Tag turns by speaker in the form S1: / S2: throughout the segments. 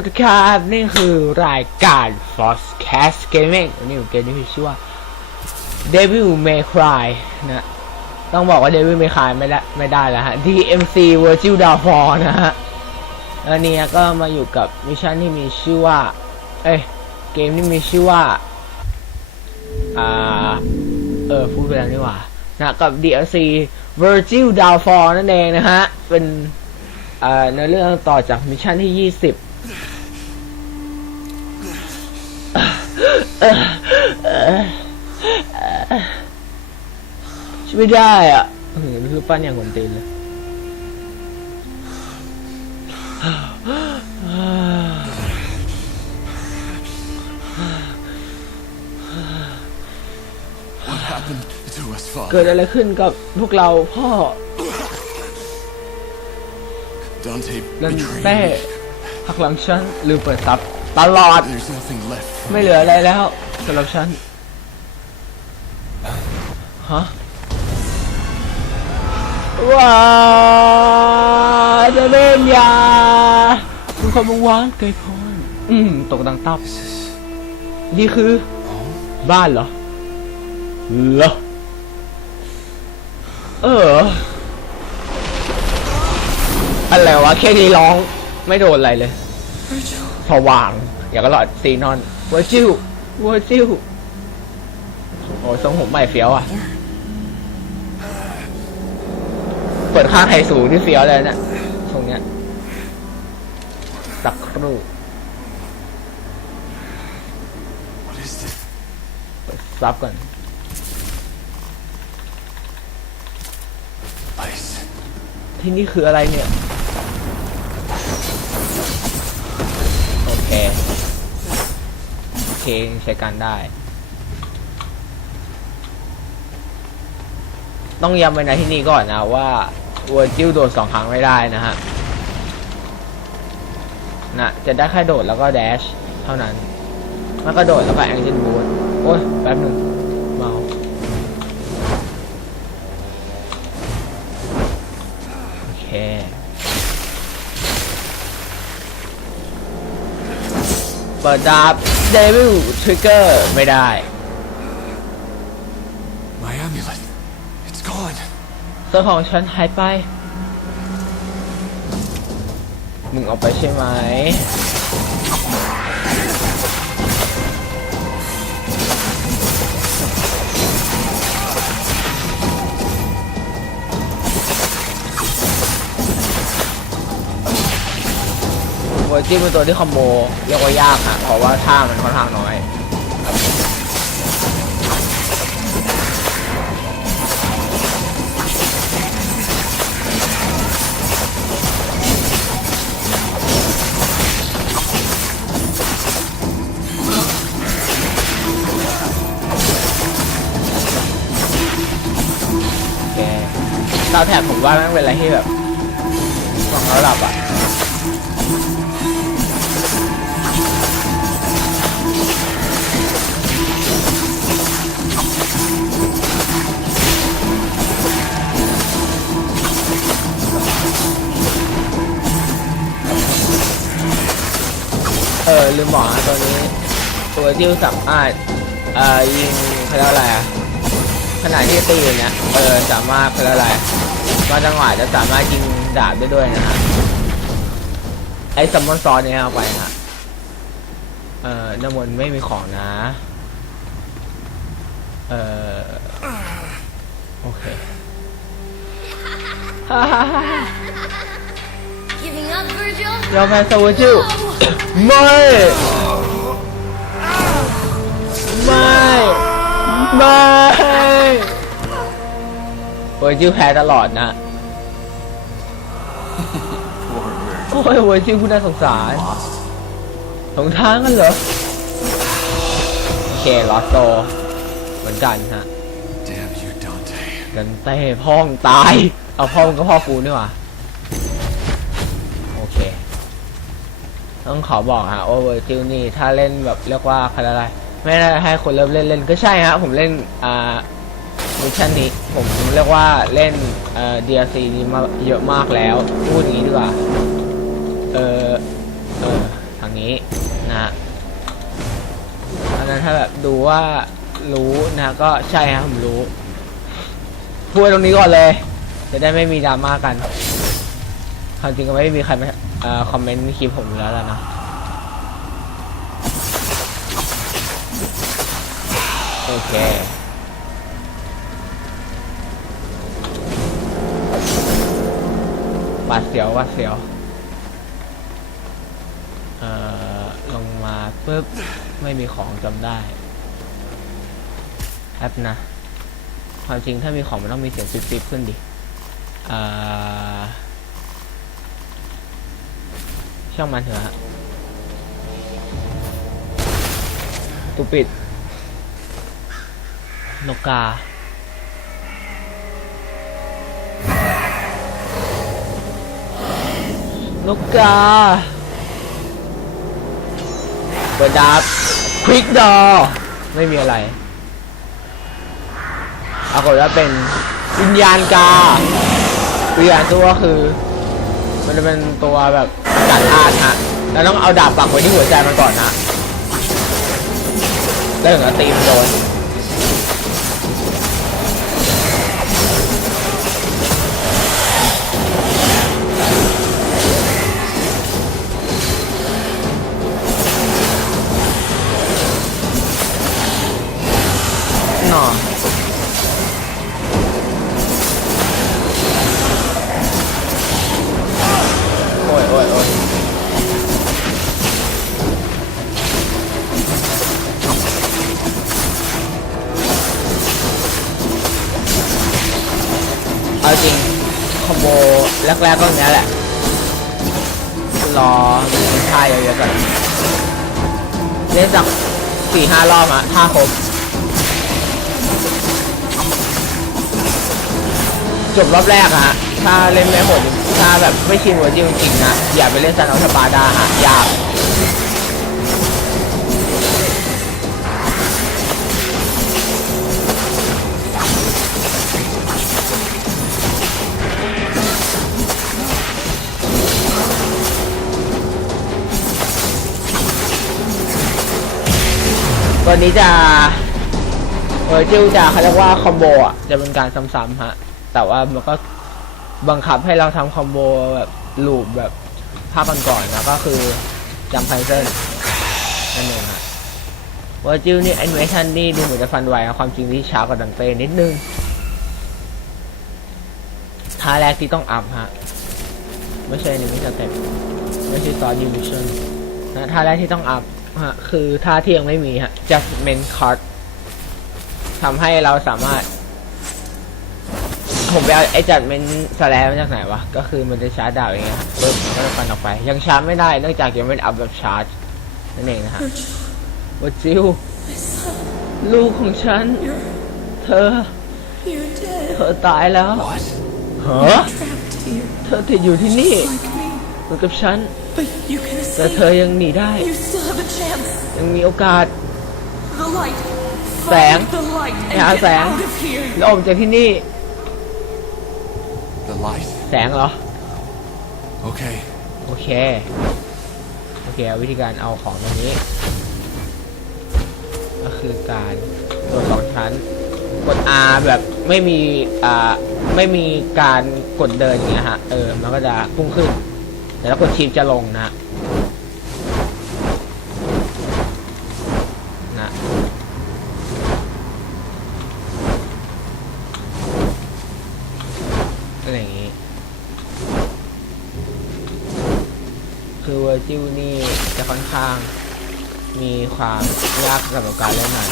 S1: วัสดีครับนี่คือรายการ Fox Cast Gaming วันนี้เกมที่มีชื่อว่า Devil May Cry นะต้องบอกว่า Devil May Cry ไม่ได้ไม่ได้แล้วฮะ DMC Virtual Downfall นะฮะแล้วนี่ก็มาอยู่กับมิชชั่นที่มีชื่อว่า เอ้ยเกมที่มีชื่อว่า อ่า เออพูดไปแล้วนี่หว่านะกับ DLC Virtual Downfall นั่นเองนะฮะ เป็นเอ่อในเรื่องต่อจากมิชชั่นที่ยี่สิบ ช่วยไม่ได้อะเออคือปั้นอย่างคนตีนเลย
S2: What happened to us,
S1: เกิด
S2: Father?
S1: อะไรขึ้นกับพวกเราพ่อ
S2: Dante
S1: ดัน
S2: betrayed
S1: เต้
S2: me.
S1: หักหลังฉันลืมเปิดซับตลอด
S2: There's nothing left. for
S1: ไม่
S2: me.
S1: เหลืออะไรแล้วสำหรับฉันฮะว้าวจะเล่นยาทุกคนมาวางเกยพรอืมตกดังตับ
S2: Is this
S1: นี่คือ
S2: home?
S1: บ้านเหรอเหรอเอออะไรวะแค่นี้ร้อง ไม่โดนอะไรเลยสว่าง อย่างก็หลอดซีนอนเวอร์จิวเวอร์จิวโอ้ยทรงผมใหม่เฟี้ยวอะ เปิดข้างไทยสูงที่เฟี้ยวเลยเนะทรงเนี้ยสักครู่
S2: What is this?
S1: เปิดซับก่อน
S2: Ice.
S1: ที่นี่คืออะไรเนี่ย โอเคใช้การได้ ต้องย้ำไปนะที่นี่ก่อนนะว่าวอร์จิลโดดสองครั้งไม่ได้นะฮะนะจะได้แค่โดดแล้วก็แดชเท่านั้น แล้วก็โดดแล้วก็แองเจิลบูทโอ้ยแป๊บหนึ่งเมาโอเค เปิดดาบเดวิลทริกเกอร์ไม่ได้
S2: My amulet. It's gone.
S1: เสื้อของฉันหายไป มึงเอาไปใช่ไหม เวอร์จินเป็นตัวที่คอมโบเรียกว่ายากอะเพราะว่าท่ามันค่อนข้างน้อยโอเคดาแถบผมว่าแม่งเป็นอะไรที่แบบสองระดับอะ ลืมบอกนะตัวนี้ ตัวที่สามารถเอ่อยิงเขาเรียกว่าอะไรอะขณะที่ตีอยู่เนี่ยเออสามารถเขาเรียกอะไรบางจังหวะจะสามารถยิงดาบได้ด้วยนะฮะไอ้ซัมมอนซอนเนี่ยเอาไปฮะเออน้ำมนต์ไม่มีของนะ เออโอเค
S3: Giving up, Virgil?
S1: ยอมแพ้โซวจิวไม่ ไม่ ไม่เวอร์จิวแพ้ตลอดนะ
S2: Poor
S1: โอ้ยเวอร์จิวผู้น่าสงสาร
S2: Lost.
S1: สองทางกันเหรอ โอเคลอสโต เหมือนกันฮะ
S2: Damn you, Dante.
S1: กันเต้พ่องตาย เอาพ่อมึงก็พ่อกูนี่หว่า โอเค ต้องขอบอกฮะว่าเวอร์จิลนี่ถ้าเล่นแบบเรียกว่าอะไรไม่ได้ให้คนเริ่มเล่นเล่นก็ใช่ฮะผมเล่นอ่ามิชชั่นนี้ผมเรียกว่าเล่นเอ่อ DLC นี้มาเยอะมากแล้ว พูดอย่างนี้ดีกว่า เออเออทางนี้นะฮะอันนั้นถ้าแบบดูว่ารู้นะก็ใช่ครับผมรู้พูดตรงนี้ก่อนเลย จะได้ไม่มีดราม่ากันความจริงก็ไม่มีใครมา คอมเมนต์คลิปผมแล้วล่ะนะโอเคหวาดเสียวหวาดเสียว เอ่อ ลงมาปุ๊บ ไม่มีของจำได้แอปนะ ความจริงถ้ามีของมันต้องมีเสียงปิ๊บๆขึ้นดิ เอ่อ ช่างมันเถอะฮะตูปิดนกกานกกาเปิดดับควิกดอไม่มีอะไรปรากฏว่าเป็นวิญญาณกาวิญญาณตัวก็คือ มันจะเป็นตัวแบบ กัดอาดฮะแล้วต้องเอาดาบปักไว้ที่หัวใจมันก่อนนะแล้วถึงจะตีมันโดนหน่อ แรกๆก็อย่างนี้แหละ รอท่าเยอะๆก่อนเล่นจากสี่ห้ารอบอะท่าครบจบรอบแรกอะฮะถ้าเล่นไม่หมดถ้าแบบไม่ชินหัวจริงๆนะอย่าไปเล่นซันออสปาดาฮะยาก วนี้จะเออจิวจะเขาเรียกว่าคอมโบอะจะเป็นการซ้ำๆฮะ แต่ว่ามันก็บังคับให้เราทำคอมโบแบบลูปแบบภาพก่อนๆนะก็คือจำไพเซนนั่นเองฮะเวอร์จิลนี่แอนิเมชันนี่ดูเหมือนจะฟันไวนะความจริงที่ช้ากว่าดังเต้นิดนึงท่าแรกที่ต้องอัพฮะ ไม่ใช่นี่ไม่ใช่เต็ปไม่ใช่ซอสยูนิชั่นนะท่าแรกที่ต้องอัพ ฮะ คือท่าที่ยังไม่มีฮะ Judgment Card ทำให้เราสามารถ ผมไปเอาไอ้จัดเมนสแลมมาจากไหนวะ ก็คือมันจะชาร์จดาวอย่างเงี้ยครับปึ๊บก็จะฟันออกไป ยังชาร์จไม่ได้เนื่องจากยังไม่ได้อัพแบบชาร์จนั่นเองนะฮะวัจิวลูกของฉัน เธอ
S4: You're dead.
S1: เธอตายแล้ว
S2: What?
S1: เหรอ
S4: Trapped here
S1: เธอติดอยู่ที่นี่
S4: like me.
S1: เหมือนกับฉัน
S4: But you can
S1: แต่
S4: escape.
S1: เธอยังหนีได้
S4: You still have a chance.
S1: ยังมีโอกาส
S4: The light.
S1: Sáng.
S4: Find the light and
S1: Dạ,
S4: get
S1: sáng.
S4: out of here.
S1: แล้วออกจากที่นี่
S2: The light.
S1: แสงเหรอ
S2: Okay.
S1: โอเค โอเคเอาวิธีการเอาของตรงนี้ ก็คือการกดสองชั้น กด R แบบไม่มี อ่า ไม่มีการกดเดินอย่างเงี้ยฮะ เออ มันก็จะพุ่งขึ้น แต่ถ้ากดชิปจะลงนะนะ อะไรอย่างงี้ คือเวอร์จิวนี่จะค่อนข้างมีความยากสำหรับการเล่นมัน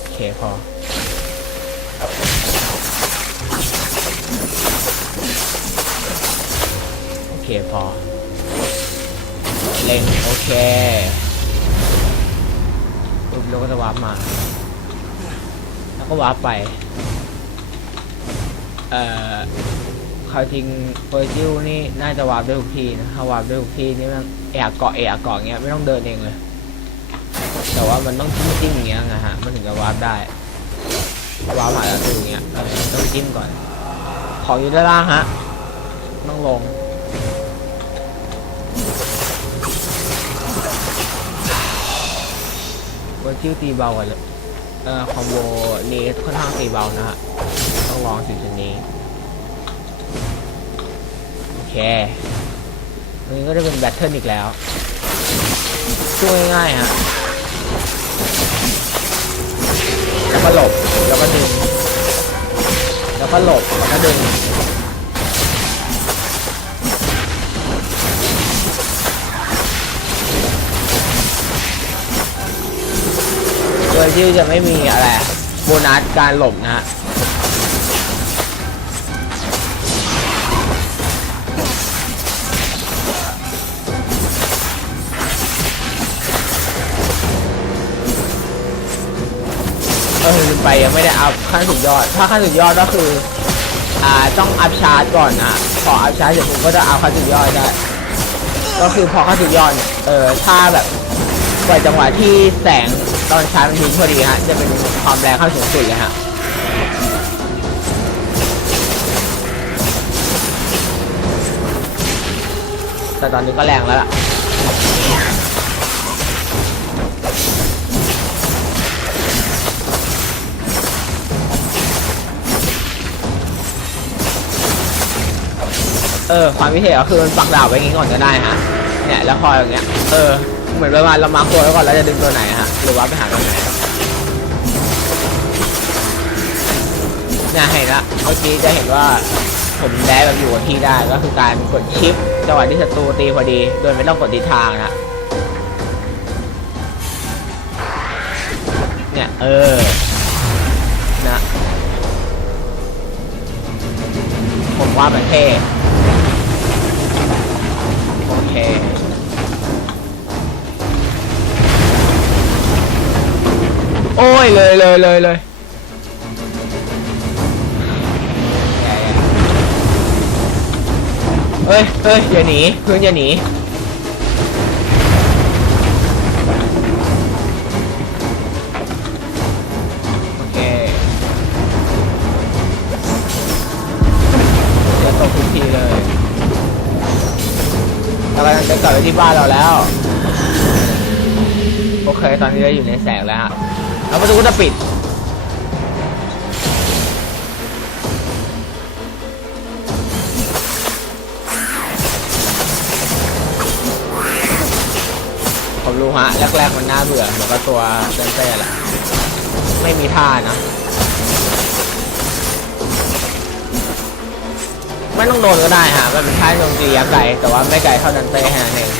S1: โอเคพอโอเคพอเล็งโอเคปุ๊บแล้วก็จะวาร์ปมา แล้วก็วาร์ปไป เอ่อความจริงเฟอร์จิลนี่น่าจะวาร์ปได้ทุกทีนะถ้าวาร์ปได้ทุกทีนี่มันแอบเกาะแอบเกาะเงี้ยไม่ต้องเดินเองเลย แต่ว่ามันต้องจิ้มจิ้มอย่างเงี้ยนะฮะมันถึงจะวาร์ปได้วาร์ปหาแล้วตัวเงี้ยเออมันต้องจิ้มก่อน ของอยู่ด้านล่างฮะต้องลงเวอร์จิวตีเบากว่าเลย เอ่อคอมโบนี้ค่อนข้างตีเบานะฮะ ต้องลองสิชนี้ โอเคอันนี้ก็จะเป็นแบทเทิลอีกแล้วช่วยง่ายๆฮะ แล้วก็หลบ แล้วก็ดึง แล้วก็หลบ แล้วก็ดึง ยที่จะไม่มีอะไรโบนัสการหลบนะฮะเออลืมไปยังไม่ได้อัพขั้นสุดยอด ถ้าขั้นสุดยอดก็คือ อ่าต้องอัพชาร์จก่อนนะพออัพชาร์จเสร็จผมก็จะอัพขั้นสุดยอดได้ ก็คือพอขั้นสุดยอด เออถ้าแบบ ปล่อยจังหวะที่แสงตอนชาร์จมันทิ้งพอดีฮะ จะเป็นความแรงขั้นสูงสุดเลยฮะแต่ตอนนี้ก็แรงแล้วล่ะเออความพิเศษก็คือมันปักดาบไว้งี้ก่อนก็ได้ฮะเนี่ยแล้วพอยอย่างเงี้ย เออ เหมือนประมาณเรามาร์คตัวไว้ก่อนแล้วจะดึงตัวไหนฮะหรือว่าไปหาตัวไหนเนี่ยเห็นละเมื่อกี้จะเห็นว่าผมแดดแบบอยู่กับที่ได้ก็คือการกดชิปจังหวะที่ศัตรูตีพอดี โดยไม่ต้องกดทิศทางนะเนี่ยเออนะผมว่ามันเท่โอเค โอ้ยเลยเลยเลยเลยเฮ้ยเฮ้ยอย่าหนีเพื่อนอย่าหนีโอเคเดี๋ยวตกทุกทีเลยกำลังจะกลับไปที่บ้านเราแล้ว โอเค ตอนนี้เราอยู่ในแสงแล้วฮะ แล้วประตูก็จะปิด ผมรู้ฮะ แรกๆมันน่าเบื่อเหมือนกับตัวเซนเซ่แหละ ไม่มีท่านะไม่ต้องโดนก็ได้ฮะมันเป็นท่าโจมตียักษ์ไกลแต่ว่าไม่ไกลเท่าดันเต้แค่นั้นเอง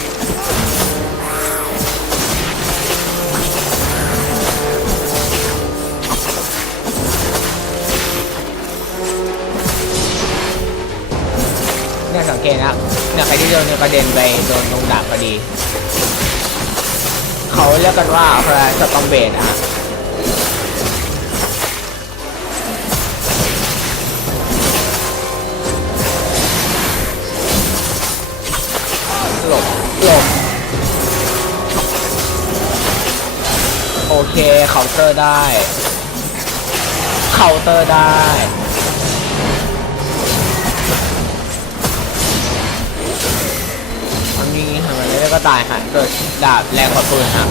S1: เนี่สังเกตนะครับเนี่ยใครที่โดนกระเด็นไปโดนตรงดาบพอดี เขาเรียกกันว่าอะไรสตอมเบดอะฮะหลบหลบโอเคเคาน์เตอร์ได้เคาน์เตอร์ได้ ก็ตายฮะเกิดดาบแรงกว่าปืนฮะ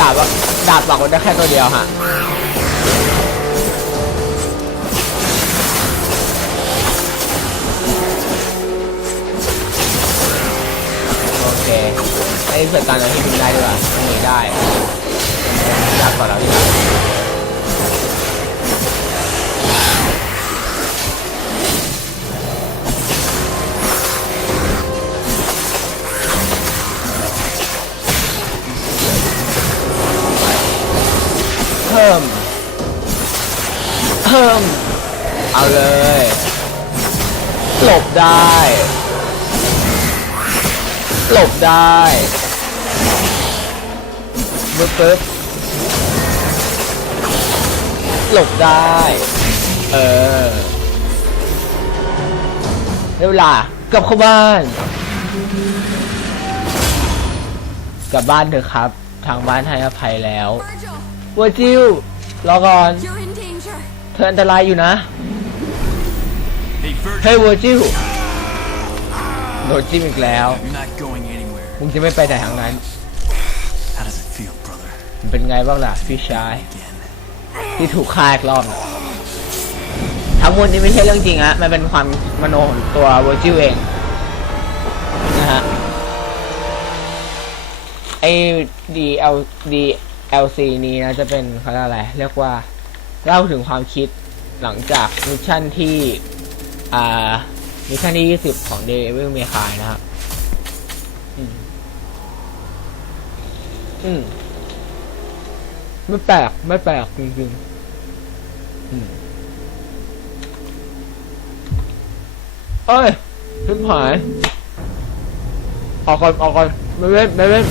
S1: ดาบดาบบอกว่าได้แค่ตัวเดียวฮะ อ้เกิดการเรที่บินได้ด้วยวะหนีได้ดักก่อนเราดีกว่าเพิ่ม เพิ่ม เอาเลย หลบได้ หลบได้ ปึ๊บปึ๊บหลบได้ เออได้เวลากลับเข้าบ้าน กลับบ้านเถอะครับ ทางบ้านให้อภัยแล้ว
S3: Virgil,
S1: วัวจิวรอก่อน
S3: you're in danger.
S1: เธออันตรายอยู่นะ
S2: Hey, Virgil,
S1: เฮ้ยวัวจิวโดนจิ้มอีกแล้ว
S2: you're not going anywhere.
S1: มึงจะไม่ไปไหนทางนั้น เป็นไงบ้างล่ะพี่ชาย ที่ถูกฆ่าอีกรอบนะทั้งหมดนี้ไม่ใช่เรื่องจริงอะมันเป็นความมโนของตัวเวอร์จิวเองนะฮะไอ้ DL DLC นี้นะจะเป็นเขาเรียกอะไร เรียกว่าเล่าถึงความคิดหลังจากมิชชั่นที่อ่ามิชชั่นที่20 ของ Devil May Cry นะครับ อืม อืม ไม่แปลก ไม่แปลกจริงๆเอ้ยขึ้นหาย ออกก่อน ออกก่อน ไม่เล่นไม่เล่น